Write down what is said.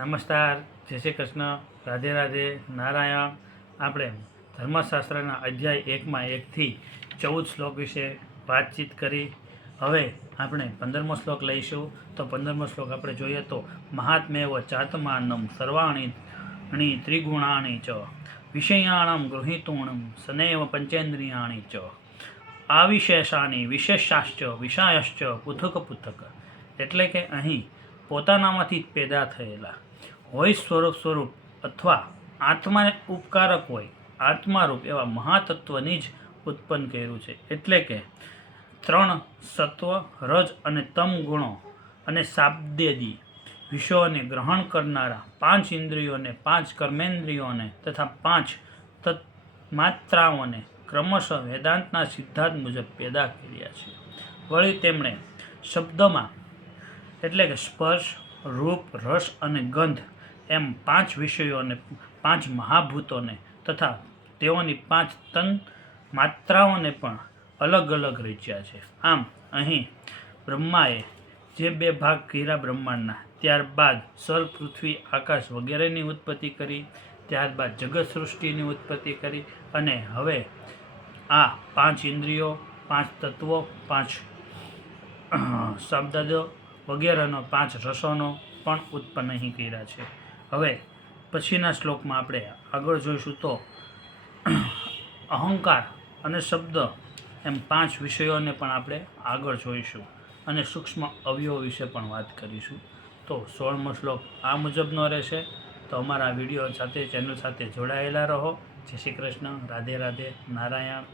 નમસ્કાર, જય શ્રી કૃષ્ણ, રાધે રાધે, નારાયણ. આપણે ધર્મશાસ્ત્રના અધ્યાય 1માં 1થી 14 શ્લોક વિશે વાતચીત કરી. હવે આપણે 15મો શ્લોક લઈશું. તો 15મો શ્લોક આપણે જોઈએ તો મહાત્મેવ ચાતમાનમ સર્વાણી ત્રિગુણાણી ચ વિષયાણમ ગૃહીતુણમ સનૈવ પંચેન્દ્રિયાણી ચ આવિશેષાની વિશેષાશ્ચ વિષાયશ્ચ પૃથક પૃથક. એટલે કે અહીં પોતાનામાંથી પેદા થયેલા હોય સ્વરૂપ અથવા આત્માને ઉપકારક હોય આત્મારૂપ એવા મહાતત્વની જ ઉત્પન્ન કર્યું છે. એટલે કે 3 સત્વ રજ અને તમ ગુણો અને શાબ્દેદી વિષયોને ગ્રહણ કરનારા 5 ઇન્દ્રિયોને 5 કર્મેન્દ્રિયોને તથા 5 તન્માત્રાઓને ક્રમશઃ વેદાંતના સિદ્ધાંત મુજબ પેદા કર્યા છે. વળી તેમણે શબ્દમાં એટલે કે સ્પર્શ, રૂપ, રસ અને ગંધ એમ 5 વિષયોને 5 મહાભૂતોને તથા તેઓની 5 તન માત્રાઓને પણ અલગ અલગ રચ્યા છે. આમ અહીં બ્રહ્માએ જે 2 ભાગ કર્યા બ્રહ્માંડના, ત્યારબાદ સ્વર્ગ, પૃથ્વી, આકાશ વગેરેની ઉત્પત્તિ કરી, ત્યારબાદ જગત સૃષ્ટિની ઉત્પત્તિ કરી અને હવે આ 5 ઇન્દ્રિયો, 5 તત્વો, 5 શબ્દો વગેરેનો 5 રસોનો પણ ઉત્પન્ન અહીં કર્યા છે. હવે પછીના શ્લોકમાં આપણે આગળ જોઈશું તો અહંકાર અને શબ્દ એમ 5 વિષયોને પણ આપણે આગળ જોઈશું અને સૂક્ષ્મ અવયવો વિશે પણ વાત કરીશું. તો 16મો શ્લોક આ મુજબનો રહેશે. તો અમારા વિડીયો સાથે ચેનલ સાથે જોડાયેલા રહો. જય શ્રી કૃષ્ણ, રાધે રાધે, નારાયણ.